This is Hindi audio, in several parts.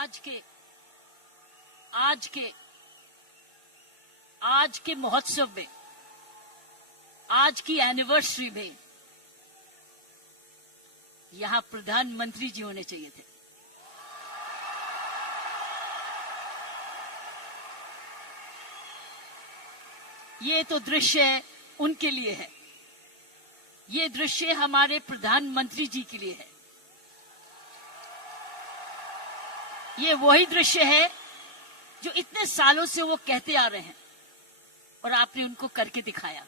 आज के महोत्सव में, आज की एनिवर्सरी में यहां प्रधानमंत्री जी होने चाहिए थे। ये तो दृश्य उनके लिए है, ये दृश्य हमारे प्रधानमंत्री जी के लिए है। ये वही दृश्य है जो इतने सालों से वो कहते आ रहे हैं और आपने उनको करके दिखाया।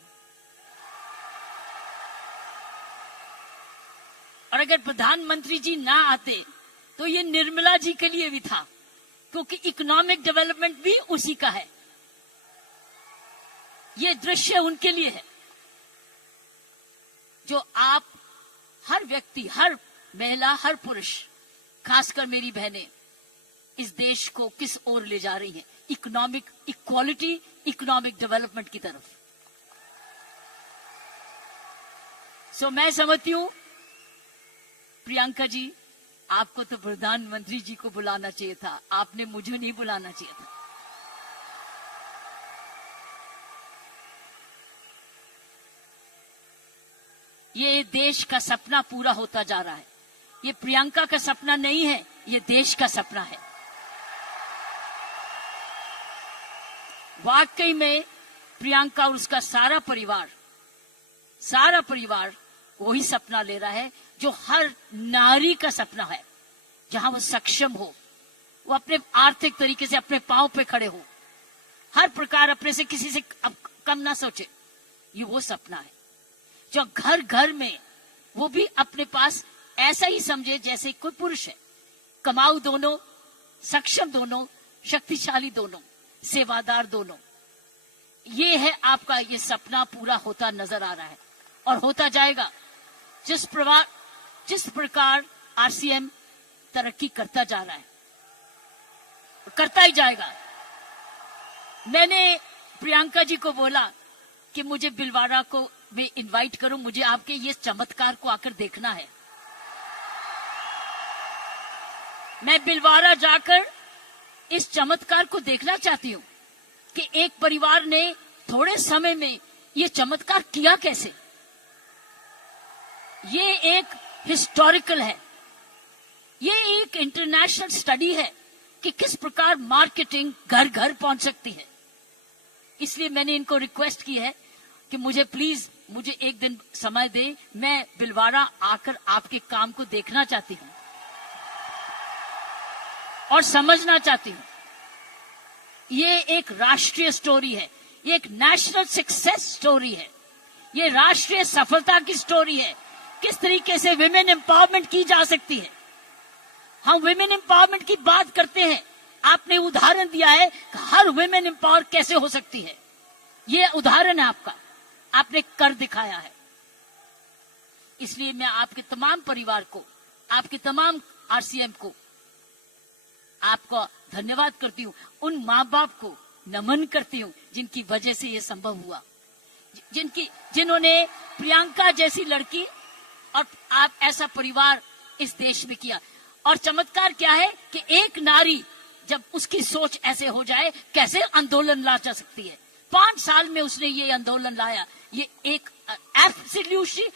और अगर प्रधानमंत्री जी ना आते तो ये निर्मला जी के लिए भी था, क्योंकि इकोनॉमिक डेवलपमेंट भी उसी का है। ये दृश्य उनके लिए है जो आप हर व्यक्ति, हर महिला, हर पुरुष, खासकर मेरी बहनें इस देश को किस ओर ले जा रही हैं, इकोनॉमिक इक्वालिटी, इकोनॉमिक डेवलपमेंट की तरफ। सो मैं समझती हूं प्रियंका जी, आपको तो प्रधानमंत्री जी को बुलाना चाहिए था, आपने मुझे नहीं बुलाना चाहिए था। ये देश का सपना पूरा होता जा रहा है। ये प्रियंका का सपना नहीं है, ये देश का सपना है। वाकई में प्रियंका और उसका सारा परिवार वही सपना ले रहा है जो हर नारी का सपना है, जहां वो सक्षम हो, वो अपने आर्थिक तरीके से अपने पांव पे खड़े हो, हर प्रकार अपने से किसी से कम ना सोचे। ये वो सपना है जो घर घर में वो भी अपने पास ऐसा ही समझे जैसे कोई पुरुष है। कमाऊ दोनों, सक्षम दोनों, शक्तिशाली दोनों, सेवादार दोनों। ये है आपका, ये सपना पूरा होता नजर आ रहा है और होता जाएगा। जिस प्रकार आरसीएम तरक्की करता जा रहा है, करता ही जाएगा। मैंने प्रियंका जी को बोला कि मुझे बिलवाड़ा को में इनवाइट करो, मुझे आपके ये चमत्कार को आकर देखना है। मैं बिलवाड़ा जाकर इस चमत्कार को देखना चाहती हूं कि एक परिवार ने थोड़े समय में ये चमत्कार किया कैसे। ये एक हिस्टोरिकल है, ये एक इंटरनेशनल स्टडी है कि किस प्रकार मार्केटिंग घर घर पहुंच सकती है। इसलिए मैंने इनको रिक्वेस्ट की है कि मुझे प्लीज, मुझे एक दिन समय दे, मैं बिलवाड़ा आकर आपके काम को देखना चाहती हूं और समझना चाहती हूं। ये एक राष्ट्रीय स्टोरी है, ये एक नेशनल सक्सेस स्टोरी है, ये राष्ट्रीय सफलता की स्टोरी है। किस तरीके से विमेन एम्पावरमेंट की जा सकती है। हम विमेन एम्पावरमेंट की बात करते हैं, आपने उदाहरण दिया है कि हर विमेन एम्पावर कैसे हो सकती है। ये उदाहरण है आपका, आपने कर दिखाया है। इसलिए मैं आपके तमाम परिवार को, आपके तमाम आरसीएम को, आपको धन्यवाद करती हूं। उन माँ बाप को नमन करती हूं जिनकी वजह से यह संभव हुआ, जिन्होंने प्रियंका जैसी लड़की और आप ऐसा परिवार इस देश में किया। और चमत्कार क्या है कि एक नारी जब उसकी सोच ऐसे हो जाए, कैसे आंदोलन ला जा सकती है। 5 साल में उसने ये आंदोलन लाया। ये एक एब्सोल्युटली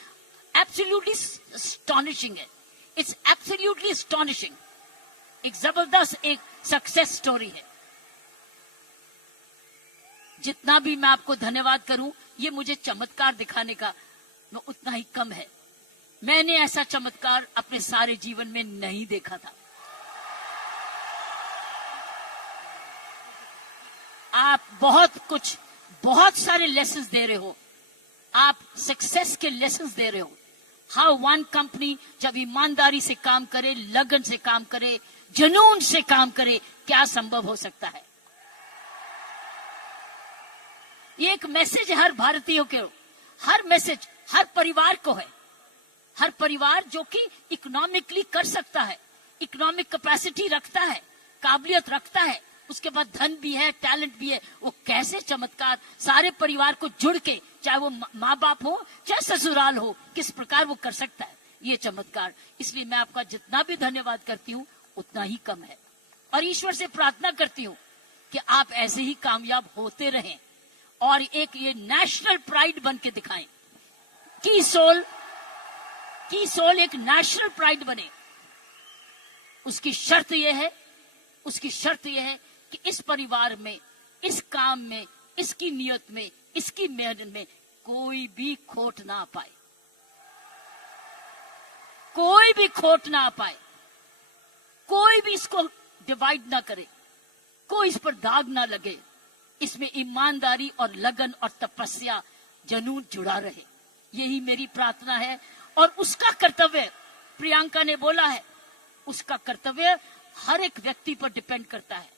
एस्टॉनिशिंग है। It's absolutely astonishing. एक जबरदस्त एक सक्सेस स्टोरी है। जितना भी मैं आपको धन्यवाद करूं, ये मुझे चमत्कार दिखाने का उतना ही कम है। मैंने ऐसा चमत्कार अपने सारे जीवन में नहीं देखा था। आप बहुत सारे लेसन्स दे रहे हो, आप सक्सेस के लेसन्स दे रहे हो। हाउ वन कंपनी जब ईमानदारी से काम करे, लगन से काम करे, जुनून से काम करे, क्या संभव हो सकता है। ये एक मैसेज हर भारतीयों के, हर मैसेज हर परिवार को है। हर परिवार जो कि इकोनॉमिकली कर सकता है, इकोनॉमिक कैपेसिटी रखता है, काबिलियत रखता है, उसके बाद धन भी है, टैलेंट भी है, वो कैसे चमत्कार सारे परिवार को जुड़ के, चाहे वो माँ बाप हो चाहे ससुराल हो, किस प्रकार वो कर सकता है ये चमत्कार। इसलिए मैं आपका जितना भी धन्यवाद करती हूँ उतना ही कम है। और ईश्वर से प्रार्थना करती हूं कि आप ऐसे ही कामयाब होते रहें और एक ये नेशनल प्राइड बन के दिखाएं। की सोल एक नेशनल प्राइड बने। उसकी शर्त यह है कि इस परिवार में, इस काम में, इसकी नियत में, इसकी मेहनत में कोई भी खोट ना पाए, कोई भी खोट ना पाए, कोई भी इसको डिवाइड ना करे, कोई इस पर दाग ना लगे। इसमें ईमानदारी और लगन और तपस्या, जुनून जुड़ा रहे। यही मेरी प्रार्थना है। और उसका कर्तव्य, प्रियंका ने बोला है, उसका कर्तव्य हर एक व्यक्ति पर डिपेंड करता है।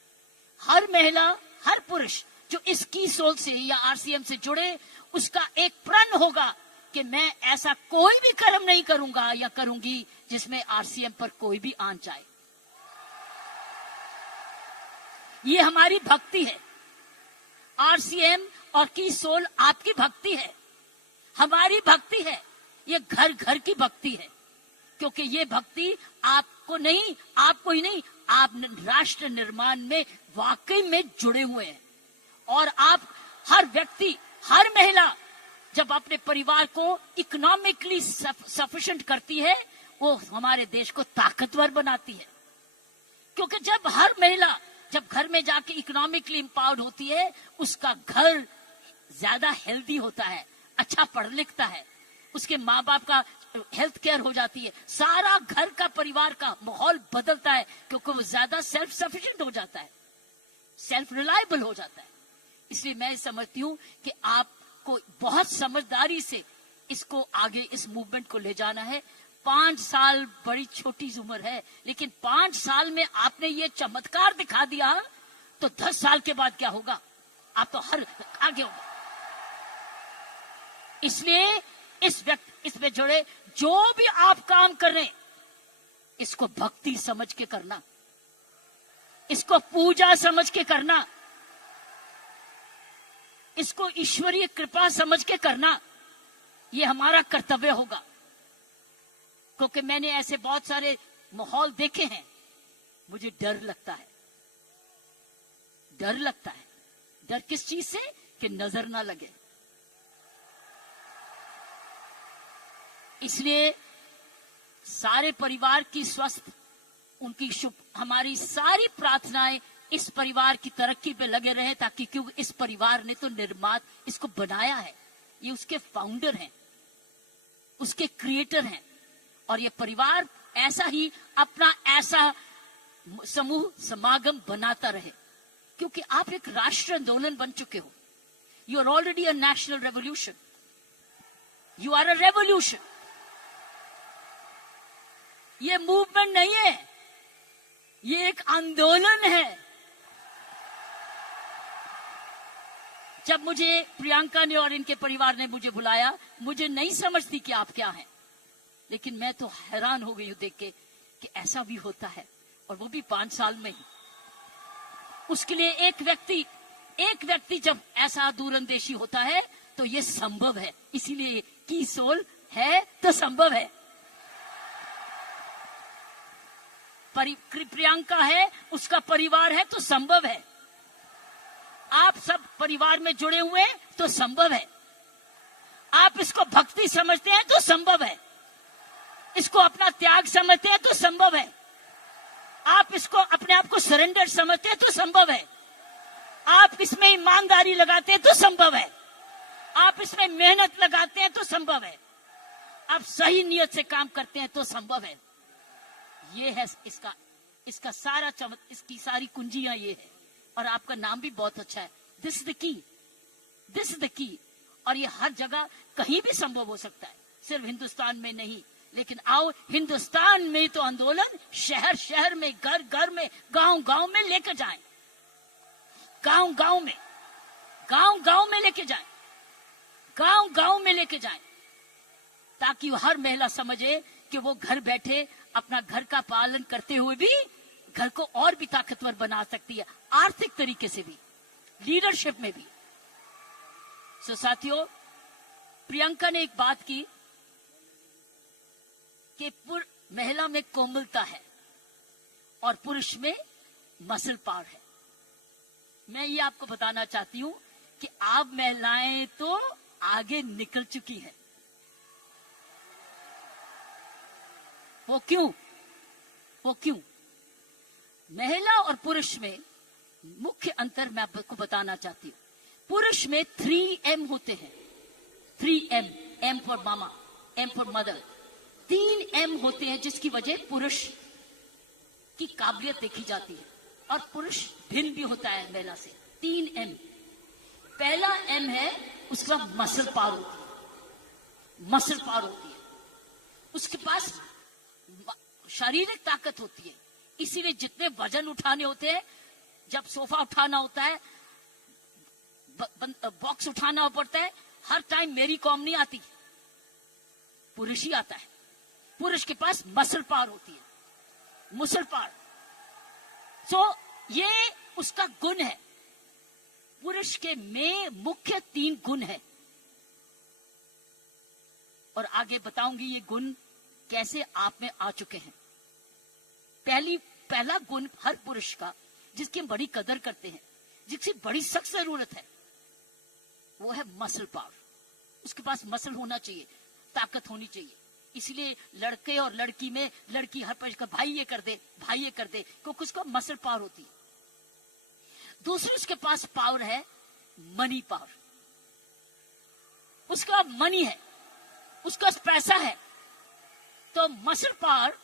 हर महिला, हर पुरुष जो इस की सोल से या आरसीएम से जुड़े, उसका एक प्रण होगा कि मैं ऐसा कोई भी कर्म नहीं करूंगा या करूंगी जिसमें आरसीएम पर कोई भी आंच आए। ये हमारी भक्ति है। आरसीएम और की सोल आपकी भक्ति है, हमारी भक्ति है। ये घर घर की भक्ति है, क्योंकि ये भक्ति आपको ही नहीं, आप राष्ट्र निर्माण में वाकई में जुड़े हुए हैं। और आप हर व्यक्ति, हर महिला जब अपने परिवार को इकोनॉमिकली सफिशिएंट करती है, वो हमारे देश को ताकतवर बनाती है। क्योंकि जब हर महिला जब घर में जाके इकोनॉमिकली एम्पावर्ड होती है, उसका घर ज्यादा हेल्दी होता है, अच्छा पढ़ लिखता है, उसके माँ बाप का हेल्थ केयर हो जाती है, सारा घर का परिवार का माहौल बदलता है, क्योंकि वो ज्यादा सेल्फ सफिशिएंट हो जाता है, सेल्फ रिलायबल हो जाता है। इसलिए मैं समझती हूँ कि आपको बहुत समझदारी से इसको आगे, इस मूवमेंट को ले जाना है। 5 साल बड़ी छोटी उम्र है, लेकिन 5 साल में आपने ये चमत्कार दिखा दिया, तो 10 साल के बाद क्या होगा? आप तो हर आगे होगा। इसलिए इसमें जुड़े जो भी आप काम कर रहे हैं, इसको भक्ति समझ के करना, इसको पूजा समझ के करना, इसको ईश्वरीय कृपा समझ के करना। ये हमारा कर्तव्य होगा। क्योंकि मैंने ऐसे बहुत सारे माहौल देखे हैं, मुझे डर लगता है। डर किस चीज से? कि नजर ना लगे। इसलिए सारे परिवार की स्वस्थ, उनकी शुभ, हमारी सारी प्रार्थनाएं इस परिवार की तरक्की पे लगे रहे, ताकि क्योंकि इस परिवार ने तो निर्माण इसको बनाया है, ये उसके फाउंडर हैं, उसके क्रिएटर हैं। और ये परिवार ऐसा ही अपना ऐसा समूह समागम बनाता रहे, क्योंकि आप एक राष्ट्रीय आंदोलन बन चुके हो। You are already a national revolution, you are a revolution. ये मूवमेंट नहीं है, ये एक आंदोलन है। जब मुझे प्रियंका ने और इनके परिवार ने मुझे बुलाया, मुझे नहीं समझती कि आप क्या हैं, लेकिन मैं तो हैरान हो गई हूं देख के कि ऐसा भी होता है, और वो भी 5 साल में ही। उसके लिए एक व्यक्ति जब ऐसा दूरंदेशी होता है तो ये संभव है। इसीलिए की सोल है तो संभव है। प्रियंका है, उसका परिवार है तो संभव है। आप सब परिवार में जुड़े हुए हैं तो संभव है। आप इसको भक्ति समझते हैं तो संभव है। इसको अपना त्याग समझते हैं तो संभव है। आप इसको अपने आप को सरेंडर समझते हैं तो संभव है। आप इसमें ईमानदारी लगाते हैं तो संभव है। आप इसमें मेहनत लगाते हैं तो संभव है। आप सही नियत से काम करते हैं तो संभव है। ये है इसका सारा इसकी सारी कुंजियां ये है। और आपका नाम भी बहुत अच्छा है, दिस इज द की। और ये हर जगह कहीं भी संभव हो सकता है, सिर्फ हिंदुस्तान में नहीं। लेकिन आओ, हिंदुस्तान में तो आंदोलन शहर शहर में, घर घर में, गांव गांव में लेकर जाएं, गांव गांव में लेके जाएं, गांव गांव में लेके जाएं, ताकि हर महिला समझे कि वो घर बैठे अपना घर का पालन करते हुए भी घर को और भी ताकतवर बना सकती है, आर्थिक तरीके से भी, लीडरशिप में भी। सो साथियों, प्रियंका ने एक बात की कि महिला में कोमलता है और पुरुष में मसल पावर है। मैं ये आपको बताना चाहती हूं कि आप महिलाएं तो आगे निकल चुकी है। वो क्यों? महिला और पुरुष में मुख्य अंतर मैं आपको बताना चाहती हूं। पुरुष में 3M होते हैं। 3M, M for mama, M for mother. 3M होते हैं जिसकी वजह पुरुष की काबिलियत देखी जाती है और पुरुष भिन्न भी होता है महिला से। 3M। पहला M है उसका मसल पावर होती है, मसल पावर होती है। उसके पास शारीरिक ताकत होती है, इसीलिए जितने वजन उठाने होते हैं, जब सोफा उठाना होता है, बॉक्स उठाना पड़ता है, हर टाइम मेरी कॉम नहीं आती, पुरुष ही आता है। पुरुष के पास मसल पावर होती है, मसल पावर। ये उसका गुण है। पुरुष के में मुख्य 3 गुण है और आगे बताऊंगी ये गुण कैसे आप में आ चुके हैं। पहला गुण हर पुरुष का जिसकी हम बड़ी कदर करते हैं, जिसकी बड़ी सख्त जरूरत है, वो है मसल पावर। उसके पास मसल होना चाहिए, ताकत होनी चाहिए। इसलिए लड़के और लड़की में लड़की हर पर भाई ये कर दे, भाई ये कर दे, क्योंकि उसको मसल पावर होती है। दूसरी उसके पास पावर है मनी पावर। उसका मनी है, उसका पैसा है। तो मसल पावर